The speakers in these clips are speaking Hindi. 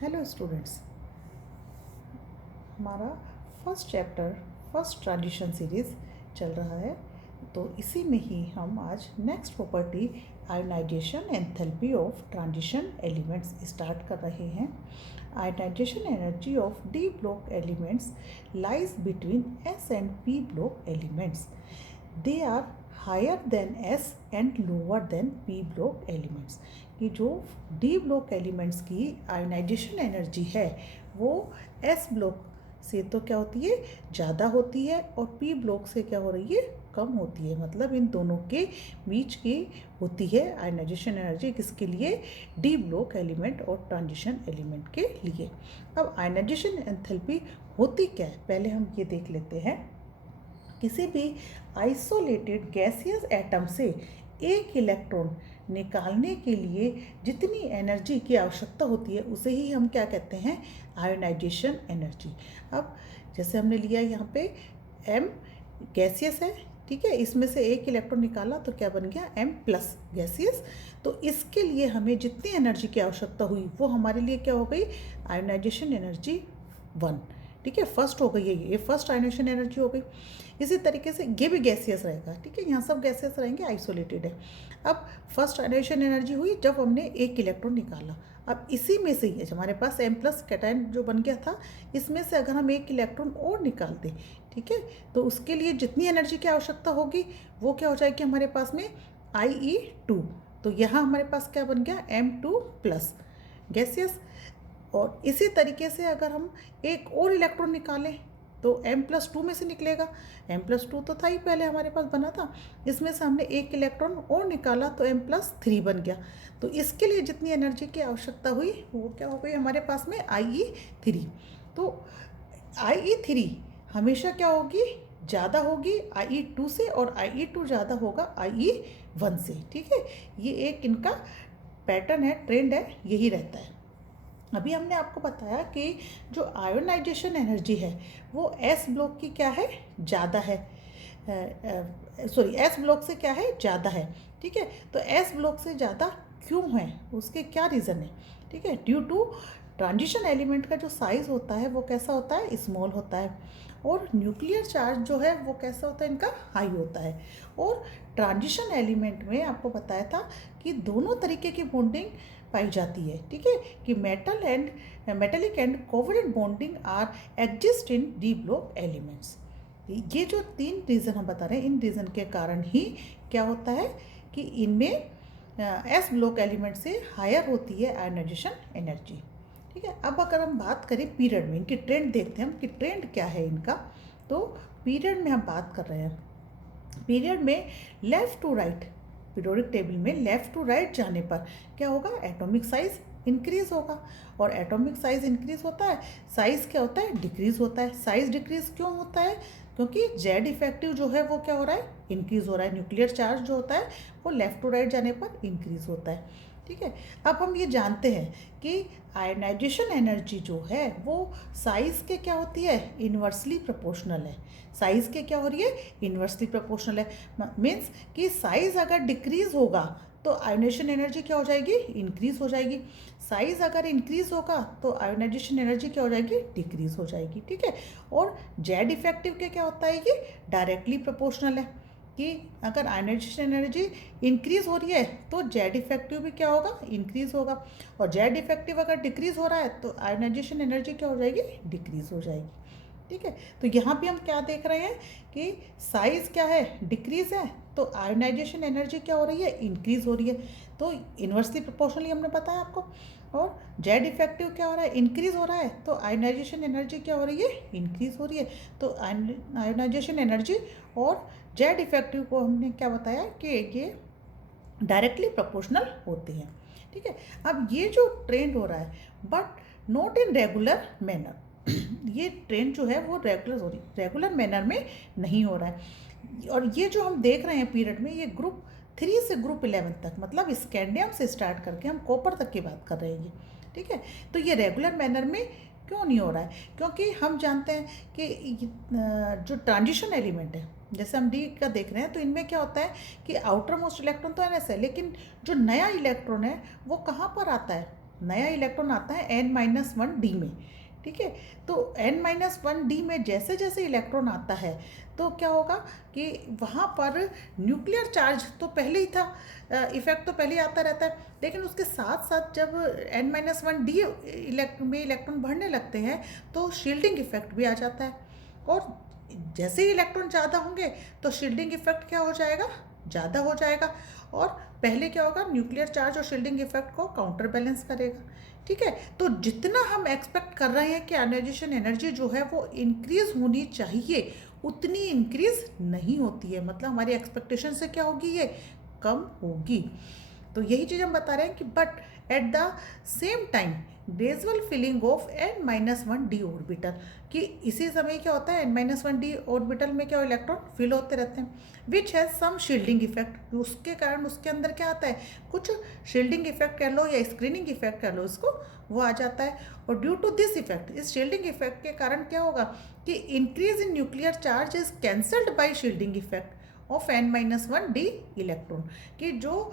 हेलो स्टूडेंट्स, हमारा first chapter first transition series चल रहा है। तो इसी में ही हम आज next property ionization enthalpy of transition elements start कर रहे हैं। Ionization energy of d block elements lies between s and p block elements. They are higher than s and lower than p block elements. कि जो डी ब्लॉक एलिमेंट्स की आयोनाइजेशन एनर्जी है वो एस ब्लॉक से तो क्या होती है, ज़्यादा होती है, और पी ब्लॉक से क्या हो रही है, कम होती है। मतलब इन दोनों के बीच की होती है आयोनाइजेशन एनर्जी, किसके लिए, डी ब्लॉक एलिमेंट और ट्रांजिशन एलिमेंट के लिए। अब आयोनाइजेशन एंथैल्पी होती क्या है, पहले हम ये देख लेते हैं। किसी भी आइसोलेटेड गैसियस एटम से एक इलेक्ट्रॉन निकालने के लिए जितनी एनर्जी की आवश्यकता होती है उसे ही हम क्या कहते हैं, आयोनाइजेशन एनर्जी। अब जैसे हमने लिया यहाँ पे M गैसियस है, ठीक है, इसमें से एक इलेक्ट्रॉन निकाला तो क्या बन गया, M प्लस गैसियस। तो इसके लिए हमें जितनी एनर्जी की आवश्यकता हुई वो हमारे लिए क्या हो गई, आयोनाइजेशन एनर्जी 1। ठीक है, फर्स्ट हो गई है, ये फर्स्ट आयोनाइजेशन एनर्जी हो गई। इसी तरीके से ये भी गैसियस रहेगा, ठीक है, यहाँ सब गैसियस रहेंगे, आइसोलेटेड है। अब फर्स्ट आयोनाइजेशन एनर्जी हुई जब हमने एक इलेक्ट्रॉन निकाला। अब इसी में से ही हमारे पास M प्लस कैटायन जो बन गया था, इसमें से अगर हम एक इलेक्ट्रॉन और निकाल दें, ठीक है, तो उसके लिए जितनी एनर्जी की आवश्यकता होगी वो क्या हो जाएगी हमारे पास में, IE2। तो यहाँ हमारे पास क्या बन गया, M2 प्लस गैसियस। और इसी तरीके से अगर हम एक और इलेक्ट्रॉन निकालें तो M+2 में से निकलेगा। M+2 तो था ही पहले हमारे पास बना था, इसमें से हमने एक इलेक्ट्रॉन और निकाला तो M+3 बन गया। तो इसके लिए जितनी एनर्जी की आवश्यकता हुई वो क्या हो गई हमारे पास में, IE3। तो IE3 हमेशा क्या होगी, ज़्यादा होगी IE2 से, और IE2 ज़्यादा होगा IE1 से। ठीक है, ये एक इनका पैटर्न है, ट्रेंड है, यही रहता है। अभी हमने आपको बताया कि जो आयोनाइजेशन एनर्जी है वो एस ब्लॉक की क्या है, ज़्यादा है, सॉरी एस ब्लॉक से क्या है, ज़्यादा है। ठीक है, तो एस ब्लॉक से ज़्यादा क्यों है, उसके क्या रीज़न है। ठीक है, ड्यू टू ट्रांजिशन एलिमेंट का जो साइज़ होता है वो कैसा होता है, स्मॉल होता है, और न्यूक्लियर चार्ज जो है वो कैसा होता है, इनका हाई होता है। और ट्रांजिशन एलिमेंट में आपको बताया था कि दोनों तरीके की बॉन्डिंग पाई जाती है। ठीक है, कि metallic and covalent bonding are exist in d block elements. ये जो 3 रीज़न हम बता रहे हैं, इन रीज़न के कारण ही क्या होता है कि इनमें एस ब्लॉक एलिमेंट से हायर होती है आयोनाइजेशन एनर्जी। ठीक है, अब अगर हम बात करें पीरियड में, इनकी ट्रेंड देखते हैं हम कि ट्रेंड क्या है इनका। तो पीरियड में हम बात कर रहे हैं, पीरियड में left to right, periodic table में लेफ़्ट टू राइट जाने पर क्या होगा, एटॉमिक साइज इंक्रीज होगा। और एटॉमिक साइज इंक्रीज होता है, साइज क्या होता है, डिक्रीज होता है। साइज डिक्रीज क्यों होता है, क्योंकि जेड इफेक्टिव जो है वो क्या हो रहा है, इंक्रीज हो रहा है। न्यूक्लियर चार्ज जो होता है वो लेफ़्ट टू राइट जाने पर इंक्रीज होता है। ठीक है, अब हम ये जानते हैं कि आयोनाइजेशन एनर्जी जो है वो साइज़ के क्या होती है, इन्वर्सली प्रोपोर्शनल है। साइज़ के क्या हो रही है, इन्वर्सली प्रोपोर्शनल है। मीन्स कि साइज़ अगर डिक्रीज होगा तो आयोनाइजेशन एनर्जी क्या हो जाएगी, इंक्रीज हो जाएगी। साइज़ अगर इंक्रीज होगा तो आयोनाइजेशन एनर्जी क्या हो जाएगी, डिक्रीज हो जाएगी। ठीक है, और जेड इफेक्टिव के क्या होता है, ये डायरेक्टली प्रोपोर्शनल है, कि अगर आयोनाइजेशन एनर्जी इंक्रीज हो रही है तो जेड इफेक्टिव भी क्या होगा, इंक्रीज होगा। और जेड इफेक्टिव अगर डिक्रीज हो रहा है तो आयोनाइजेशन एनर्जी क्या हो जाएगी, डिक्रीज हो जाएगी। ठीक है, तो यहाँ भी हम क्या देख रहे हैं कि साइज़ क्या है, डिक्रीज है, तो आयोनाइजेशन एनर्जी क्या हो रही है, इंक्रीज हो रही है। तो इन्वर्सली प्रोपोर्शनली हमने बताया आपको। और जेड इफेक्टिव क्या हो रहा है, इंक्रीज हो रहा है, तो आयोनाइजेशन एनर्जी क्या हो रही है, इंक्रीज हो रही है। तो आयोनाइजेशन एनर्जी और जेड इफेक्टिव को हमने क्या बताया कि ये डायरेक्टली प्रोपोर्शनल होते हैं। ठीक है, अब ये जो ट्रेंड हो रहा है but not in regular manner, ये ट्रेंड जो है वो रेगुलर मैनर में नहीं हो रहा है। और ये जो हम देख रहे हैं पीरियड में, ये ग्रुप 3 से ग्रुप 11 तक, मतलब स्कैंडियम से स्टार्ट करके हम कॉपर तक की बात कर रहे हैं ये। ठीक है, तो ये रेगुलर मैनर में क्यों नहीं हो रहा है, क्योंकि हम जानते हैं कि जो ट्रांजिशन एलिमेंट है, जैसे हम डी का देख रहे हैं, तो इनमें क्या होता है कि आउटर मोस्ट इलेक्ट्रॉन तो एनएस है, लेकिन जो नया इलेक्ट्रॉन है वो कहाँ पर आता है, नया इलेक्ट्रॉन आता है n-1d में, ठीक है। तो n-1d में जैसे जैसे इलेक्ट्रॉन आता है तो क्या होगा कि वहाँ पर न्यूक्लियर चार्ज तो पहले ही था, इफेक्ट तो पहले ही आता रहता है, लेकिन उसके साथ साथ जब n-1d में इलेक्ट्रॉन बढ़ने लगते हैं तो शील्डिंग इफेक्ट भी आ जाता है, और जैसे ही इलेक्ट्रॉन ज़्यादा होंगे तो शील्डिंग इफेक्ट क्या हो जाएगा, ज़्यादा हो जाएगा, और पहले क्या होगा, न्यूक्लियर चार्ज और शील्डिंग इफेक्ट को काउंटर बैलेंस करेगा, ठीक है। तो जितना हम एक्सपेक्ट कर रहे हैं कि आयोनाइजेशन एनर्जी जो है वो इंक्रीज होनी चाहिए, उतनी इंक्रीज नहीं होती है, मतलब हमारी एक्सपेक्टेशन से क्या होगी, ये कम होगी। तो यही चीज़ हम बता रहे हैं कि but at the same time gradual filling of n-1d orbital, कि इसी समय क्या होता है, n-1d ऑर्बिटल में क्या इलेक्ट्रॉन फिल होते रहते हैं, which has some shielding effect, उसके कारण उसके अंदर क्या आता है, कुछ शील्डिंग इफेक्ट कह लो या स्क्रीनिंग इफेक्ट कह लो इसको, वो आ जाता है। और ड्यू टू दिस इफेक्ट, इस शील्डिंग इफेक्ट के कारण क्या होगा कि increase in nuclear charge is cancelled by shielding effect of n-1d electron, कि जो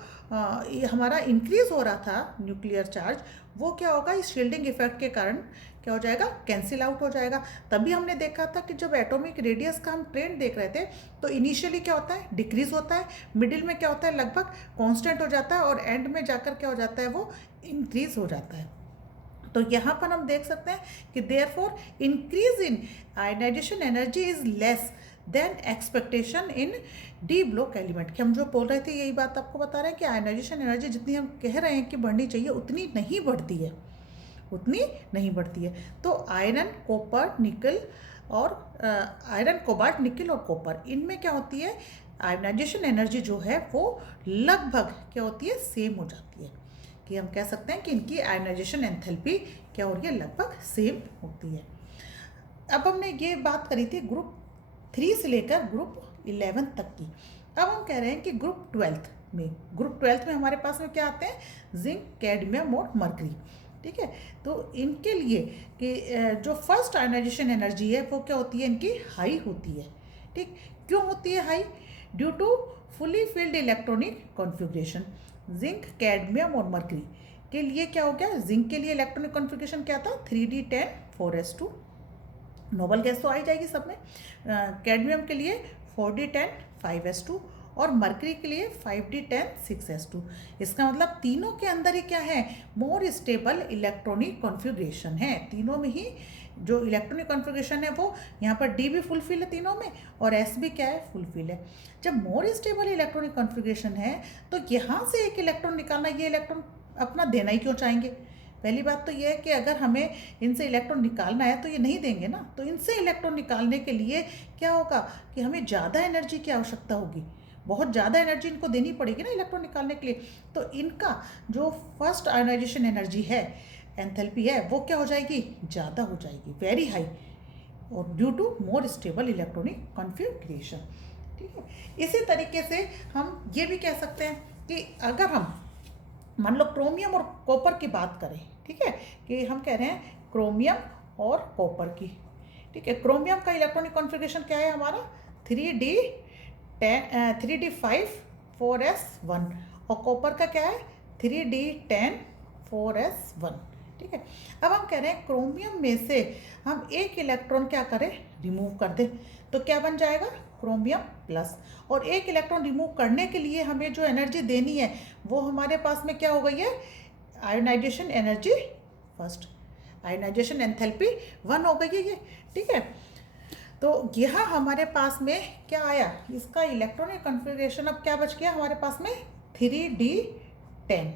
ये हमारा इंक्रीज हो रहा था न्यूक्लियर चार्ज, वो क्या होगा, इस शील्डिंग इफेक्ट के कारण क्या हो जाएगा, कैंसिल आउट हो जाएगा। तभी हमने देखा था कि जब एटॉमिक रेडियस का हम ट्रेंड देख रहे थे तो इनिशियली क्या होता है, डिक्रीज होता है, मिडिल में क्या होता है, लगभग कांस्टेंट हो जाता है, और एंड में जाकर क्या हो जाता है, वो इंक्रीज हो जाता है। तो यहाँ पर हम देख सकते हैं कि therefore increase in ionization energy is less than expectation in d block element, कि हम जो बोल रहे थे यही बात आपको बता रहे हैं कि आयोनाइजेशन एनर्जी जितनी हम कह रहे हैं कि बढ़नी चाहिए उतनी नहीं बढ़ती है, उतनी नहीं बढ़ती है। तो आयरन, कॉपर, निकल और आयरन, कोबाल्ट, निकल और कॉपर, इनमें क्या होती है, आयोनाइजेशन एनर्जी जो है वो लगभग क्या होती है, सेम हो जाती है, कि हम कह सकते हैं कि इनकी आयोनाइजेशन एंथैल्पी क्या हो रही है, लगभग सेम होती है। अब हमने ये बात करी थी ग्रुप 3 से लेकर ग्रुप 11 तक की। अब हम कह रहे हैं कि ग्रुप 12 में हमारे पास में क्या आते हैं, जिंक, कैडमियम और मर्करी, ठीक है। तो इनके लिए कि जो फर्स्ट आयोनाइजेशन एनर्जी है वो क्या होती है, इनकी हाई होती है, ठीक। क्यों होती है high, due to fully filled electronic configuration. Zinc, cadmium और मर्करी के लिए क्या हो गया, जिंक के लिए इलेक्ट्रॉनिक कॉन्फ़िगरेशन क्या था, 3d10 4s2, नोबल गैस तो आ ही जाएगी सब में। कैडमियम के लिए 4d10 5s2 और मरकरी के लिए 5d10 6s2। इसका मतलब तीनों के अंदर ही क्या है, मोर स्टेबल इलेक्ट्रॉनिक कॉन्फ़िगरेशन है, तीनों में ही जो इलेक्ट्रॉनिक कॉन्फ़िगरेशन है वो यहाँ पर डी भी फुलफिल है तीनों में, और एस भी क्या है, फुलफिल है। जब मोर स्टेबल इलेक्ट्रॉनिक कॉन्फ़िगरेशन है तो यहाँ से एक इलेक्ट्रॉन निकालना, ये इलेक्ट्रॉन अपना देना ही क्यों चाहेंगे। पहली बात तो ये है कि अगर हमें इनसे इलेक्ट्रॉन निकालना है तो ये नहीं देंगे ना, तो इनसे इलेक्ट्रॉन निकालने के लिए क्या होगा कि हमें ज़्यादा एनर्जी की आवश्यकता होगी, बहुत ज़्यादा एनर्जी इनको देनी पड़ेगी ना इलेक्ट्रॉन निकालने के लिए। तो इनका जो फर्स्ट आयोनाइजेशन एनर्जी है, एंथैल्पी है, वो क्या हो जाएगी, ज़्यादा हो जाएगी, वेरी हाई, और due to more stable electronic configuration, ठीक है। इसी तरीके से हम ये भी कह सकते हैं कि अगर हम मान लो क्रोमियम और कॉपर की बात करें, ठीक है, कि हम कह रहे हैं क्रोमियम और कॉपर की, ठीक है। क्रोमियम का इलेक्ट्रॉनिक कॉन्फ़िगरेशन क्या है हमारा, 3d5 4s1, और कॉपर का क्या है, 3d10 4s1, ठीक है। अब हम कह रहे हैं क्रोमियम में से हम एक इलेक्ट्रॉन क्या करें, रिमूव कर दें, तो क्या बन जाएगा, क्रोमियम प्लस, और एक इलेक्ट्रॉन रिमूव करने के लिए हमें जो एनर्जी देनी है वो हमारे पास में क्या हो गई है, ionization energy first, ionization enthalpy 1 हो गई है ये, ठीक है। तो यहाँ हमारे पास में क्या आया, इसका इलेक्ट्रॉनिक कॉन्फ़िगरेशन अब क्या बच गया हमारे पास में, 3d10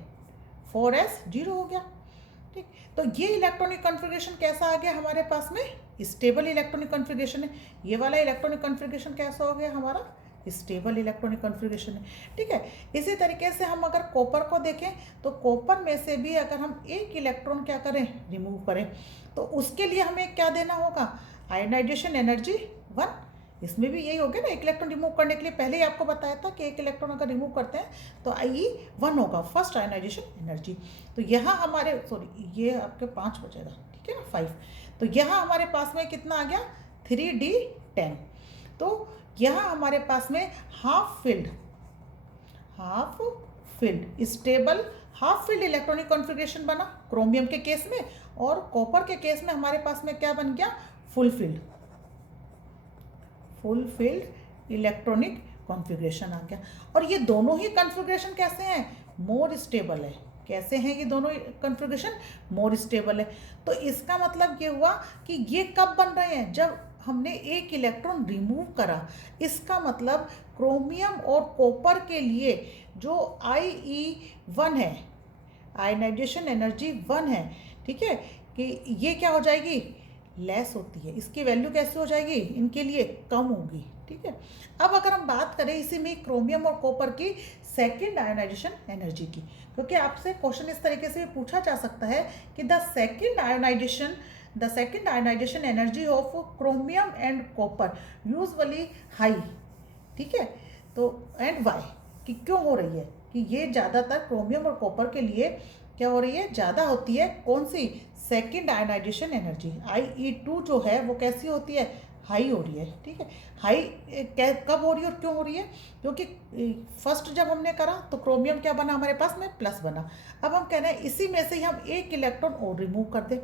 4s0 हो गया, ठीक। तो ये इलेक्ट्रॉनिक कॉन्फ़िगरेशन कैसा आ गया हमारे पास में, स्टेबल इलेक्ट्रॉनिक कॉन्फ़िगरेशन है। ये वाला इलेक्ट्रॉनिक कॉन्फ़िगरेशन कैसा हो गया हमारा, स्टेबल इलेक्ट्रॉनिक कॉन्फ़िगरेशन है, ठीक है। इसी तरीके से हम अगर कॉपर को देखें तो कॉपर में से भी अगर हम एक इलेक्ट्रॉन क्या करें, रिमूव करें, तो उसके लिए हमें क्या देना होगा, आयोनाइजेशन एनर्जी 1। इसमें भी यही हो गया ना, एक इलेक्ट्रॉन रिमूव करने के लिए पहले ही आपको बताया था कि एक इलेक्ट्रॉन अगर रिमूव करते हैं तो I1 होगा, फर्स्ट आयोनाइजेशन एनर्जी। तो यहाँ हमारे ये आपके 5 बचेगा, ठीक है ना, 5। तो यहाँ हमारे पास में कितना आ गया, 3d10। तो यहाँ हमारे पास में half filled stable half filled electronic configuration बना, क्रोमियम के केस में, और कॉपर के केस में हमारे पास में क्या बन गया, फुलफिल्ड इलेक्ट्रॉनिक कॉन्फ़िगरेशन आ गया। और ये दोनों ही कॉन्फ़िगरेशन कैसे हैं, मोर स्टेबल है। कैसे हैं ये दोनों कॉन्फ़िगरेशन, मोर स्टेबल है। तो इसका मतलब ये हुआ कि ये कब बन रहे हैं, जब हमने एक इलेक्ट्रॉन रिमूव करा। इसका मतलब क्रोमियम और कॉपर के लिए जो IE1 है, आयनाइजेशन एनर्जी 1 है, ठीक है, कि ये क्या हो जाएगी, लेस होती है। इसकी वैल्यू कैसे हो जाएगी, इनके लिए कम होगी, ठीक है। अब अगर हम बात करें इसी में क्रोमियम और कॉपर की सेकंड आयनाइजेशन एनर्जी की, क्योंकि आपसे क्वेश्चन इस तरीके से पूछा जा सकता है कि the second ionization energy of chromium and copper usually high, ठीक है। तो एंड वाई, कि क्यों हो रही है, कि ये ज़्यादातर क्रोमियम और कॉपर के लिए क्या हो रही है, ज़्यादा होती है। कौन सी, सेकंड आयनाइजेशन एनर्जी IE2 जो है वो कैसी होती है, हाई हो रही है, ठीक है। हाई कब हो रही है और क्यों हो रही है, क्योंकि फर्स्ट जब हमने करा तो क्रोमियम क्या बना हमारे पास में, प्लस बना। अब हम कह रहे हैं इसी में से ही हम एक इलेक्ट्रॉन और रिमूव कर दें,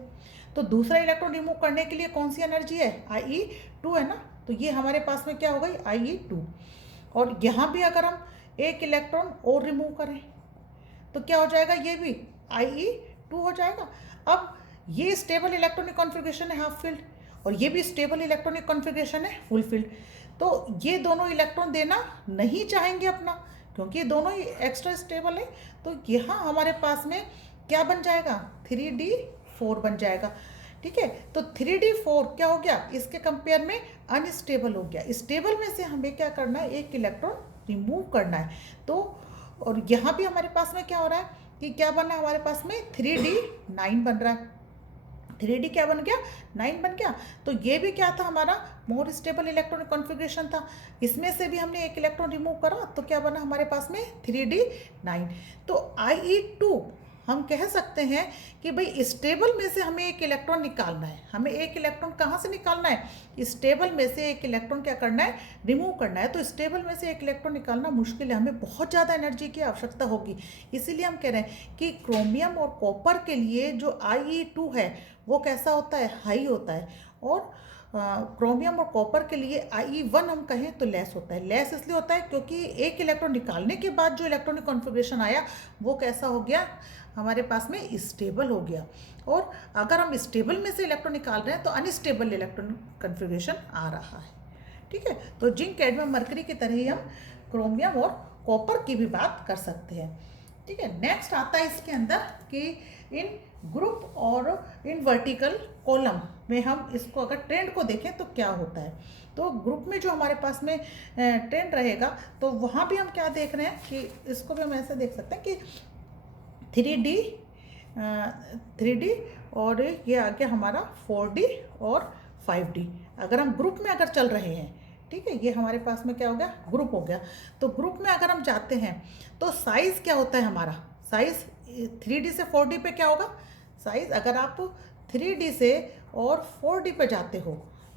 तो दूसरा इलेक्ट्रॉन रिमूव करने के लिए कौन सी एनर्जी है, IE2 है ना। तो ये हमारे पास में क्या हो गई, IE2। और यहाँ भी अगर हम एक इलेक्ट्रॉन और रिमूव करें तो क्या हो जाएगा, ये भी IE2 हो जाएगा। अब ये स्टेबल इलेक्ट्रॉनिक कॉन्फ़िगरेशन है हाफ फील्ड, और ये भी स्टेबल इलेक्ट्रॉनिक कॉन्फ़िगरेशन है फुल फील्ड। तो ये दोनों इलेक्ट्रॉन देना नहीं चाहेंगे अपना, क्योंकि ये दोनों ही एक्स्ट्रा स्टेबल है। तो यहाँ हमारे पास में क्या बन जाएगा, 3D4 बन जाएगा, ठीक है। तो 3D4 क्या हो गया, इसके कंपेयर में अनस्टेबल हो गया। स्टेबल में से हमें क्या करना है, एक इलेक्ट्रॉन रिमूव करना है। तो और यहाँ भी हमारे पास में क्या हो रहा है कि क्या बना है हमारे पास में, 3D9 बन रहा है। 3D क्या बन गया, 9 बन गया। तो ये भी क्या था, हमारा मोर स्टेबल इलेक्ट्रॉनिक कॉन्फ़िगरेशन था। इसमें से भी हमने एक इलेक्ट्रॉन रिमूव करा तो क्या बना हमारे पास में, 3D9। तो IE2 हम कह सकते हैं कि भाई स्टेबल में से हमें एक इलेक्ट्रॉन निकालना है। हमें एक इलेक्ट्रॉन कहाँ से निकालना है, स्टेबल में से एक इलेक्ट्रॉन क्या करना है, रिमूव करना है। तो स्टेबल में से एक इलेक्ट्रॉन निकालना मुश्किल है, हमें बहुत ज़्यादा एनर्जी की आवश्यकता होगी। इसीलिए हम कह रहे हैं कि क्रोमियम और कॉपर के लिए जो IE2 है वो कैसा होता है, हाई होता है। और क्रोमियम और कॉपर के लिए IE1 हम कहें तो लेस होता है। लेस इसलिए होता है क्योंकि एक इलेक्ट्रॉन निकालने के बाद जो इलेक्ट्रॉनिक कॉन्फ़िगरेशन आया वो कैसा हो गया, हमारे पास में स्टेबल हो गया। और अगर हम स्टेबल में से इलेक्ट्रॉन निकाल रहे हैं तो अनस्टेबल इलेक्ट्रॉनिक कॉन्फ़िगरेशन आ रहा है, ठीक है। तो जिंक, कैडमियम, मरकरी की तरह ही हम क्रोमियम और कॉपर की भी बात कर सकते हैं, ठीक है। नेक्स्ट आता है इसके अंदर कि इन ग्रुप और इन वर्टिकल कॉलम में हम इसको अगर ट्रेंड को देखें तो क्या होता है। तो ग्रुप में जो हमारे पास में ट्रेंड रहेगा तो वहाँ भी हम क्या देख रहे हैं कि इसको भी हम ऐसे देख सकते हैं कि 3D और ये आ गया हमारा 4D और 5D। अगर हम ग्रुप में अगर चल रहे हैं, ठीक है, ये हमारे पास में क्या हो गया, ग्रुप हो गया। तो ग्रुप में अगर हम जाते हैं तो साइज़ क्या होता है हमारा, साइज़ 3D से 4D पे क्या होगा, साइज़ अगर आप 3D से और 4D पे जाते हो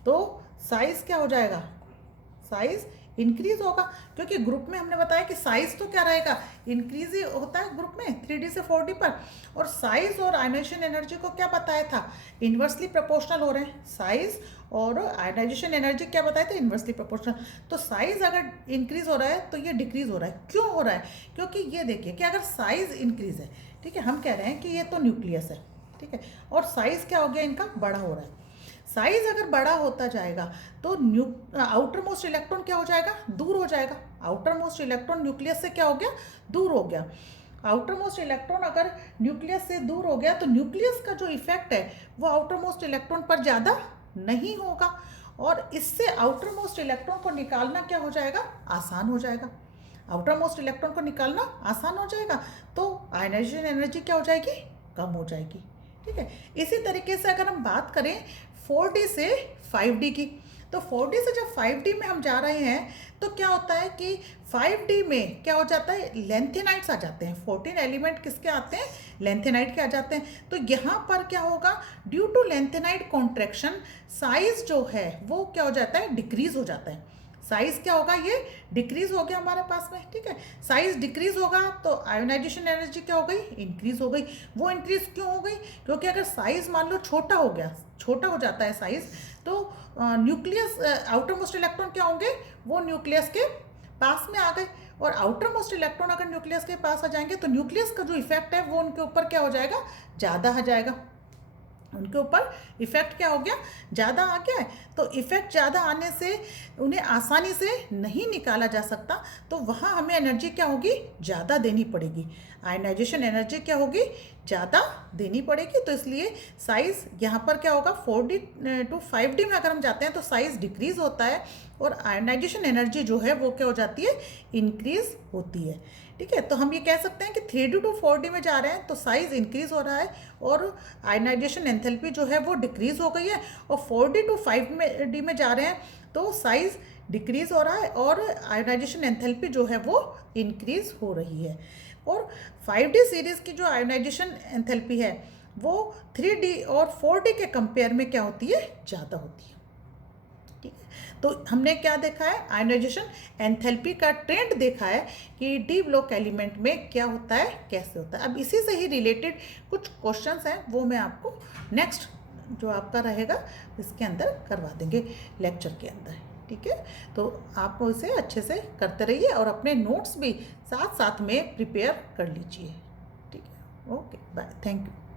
तो साइज़ क्या हो जाएगा, साइज़ इंक्रीज होगा। क्योंकि ग्रुप में हमने बताया कि साइज़ तो क्या रहेगा, इंक्रीज ही होता है ग्रुप में 3D से 4D पर। और साइज़ और आयनाइजेशन एनर्जी को क्या बताया था, इन्वर्सली प्रोपोर्शनल हो रहे हैं। साइज़ और आयनाइजेशन एनर्जी क्या बताए थे, इन्वर्सली प्रोपोर्शनल। तो साइज़ अगर इंक्रीज हो रहा है तो ये डिक्रीज हो रहा है। क्यों हो रहा है, क्योंकि ये देखिए कि अगर साइज़ इंक्रीज है, ठीक है, हम कह रहे हैं कि ये तो न्यूक्लियस है, ठीक है, और साइज़ क्या हो गया इनका, बड़ा हो रहा है। साइज अगर बड़ा होता जाएगा तो आउटर मोस्ट इलेक्ट्रॉन क्या हो जाएगा, दूर हो जाएगा। आउटर मोस्ट इलेक्ट्रॉन न्यूक्लियस से क्या हो गया, दूर हो गया। आउटर मोस्ट इलेक्ट्रॉन अगर न्यूक्लियस से दूर हो गया तो न्यूक्लियस का जो इफेक्ट है वो आउटर मोस्ट इलेक्ट्रॉन पर ज़्यादा नहीं होगा, और इससे आउटर मोस्ट इलेक्ट्रॉन को निकालना क्या हो जाएगा, आसान हो जाएगा। आउटर मोस्ट इलेक्ट्रॉन को निकालना आसान हो जाएगा, तो आयनाइजेशन एनर्जी क्या हो जाएगी, कम हो जाएगी, ठीक है। इसी तरीके से अगर हम बात करें 4D से 5D की, तो 4D से जब 5D में हम जा रहे हैं तो क्या होता है कि 5D में क्या हो जाता है, लेंथेनाइड्स आ जाते हैं। 14 एलिमेंट किसके आते हैं, लेंथेनाइड के आ जाते हैं। तो यहाँ पर क्या होगा, due to lanthanide contraction size जो है वो क्या हो जाता है, डिक्रीज हो जाता है। साइज क्या होगा, ये डिक्रीज हो गया हमारे पास में, ठीक है। साइज डिक्रीज होगा तो आयोनाइजेशन एनर्जी क्या हो गई, इंक्रीज हो गई। वो इंक्रीज क्यों हो गई, क्योंकि अगर साइज मान लो छोटा हो गया, छोटा हो जाता है साइज, तो न्यूक्लियस आउटर मोस्ट इलेक्ट्रॉन क्या होंगे, वो न्यूक्लियस के पास में आ गए। और आउटर मोस्ट इलेक्ट्रॉन अगर न्यूक्लियस के पास आ जाएंगे तो न्यूक्लियस का जो इफेक्ट है वो उनके ऊपर क्या हो जाएगा, ज़्यादा आ जाएगा। उनके ऊपर इफेक्ट क्या हो गया, ज़्यादा आ गया है। तो इफेक्ट ज़्यादा आने से उन्हें आसानी से नहीं निकाला जा सकता, तो वहाँ हमें एनर्जी क्या होगी, ज़्यादा देनी पड़ेगी। आयनाइजेशन एनर्जी क्या होगी, ज़्यादा देनी पड़ेगी। तो इसलिए साइज़ यहाँ पर क्या होगा, 4D to 5D में अगर हम जाते हैं तो साइज़ डिक्रीज़ होता है और आयनाइजेशन एनर्जी जो है वो क्या हो जाती है, इंक्रीज़ होती है, ठीक है। तो हम ये कह सकते हैं कि 3D to 4D में जा रहे हैं तो साइज़ इंक्रीज़ हो रहा है और आयनाइजेशन एंथैल्पी जो है वो डिक्रीज़ हो गई है। और 4D to 5D में जा रहे हैं तो साइज़ डिक्रीज़ हो रहा है और आयनाइजेशन एंथैल्पी जो है वो इंक्रीज़ हो रही है। और 5D सीरीज़ की जो आयनाइजेशन एंथैल्पी है वो 3D और 4D के कंपेयर में क्या होती है, ज़्यादा होती है, ठीक है। तो हमने क्या देखा है, आयनाइजेशन एंथैल्पी का ट्रेंड देखा है कि डी ब्लॉक एलिमेंट में क्या होता है, कैसे होता है। अब इसी से ही रिलेटेड कुछ क्वेश्चंस हैं, वो मैं आपको नेक्स्ट जो आपका रहेगा इसके अंदर करवा देंगे, लेक्चर के अंदर, ठीक है। तो आप इसे अच्छे से करते रहिए और अपने नोट्स भी साथ साथ में प्रिपेयर कर लीजिए, ठीक है। Okay, bye, thank you.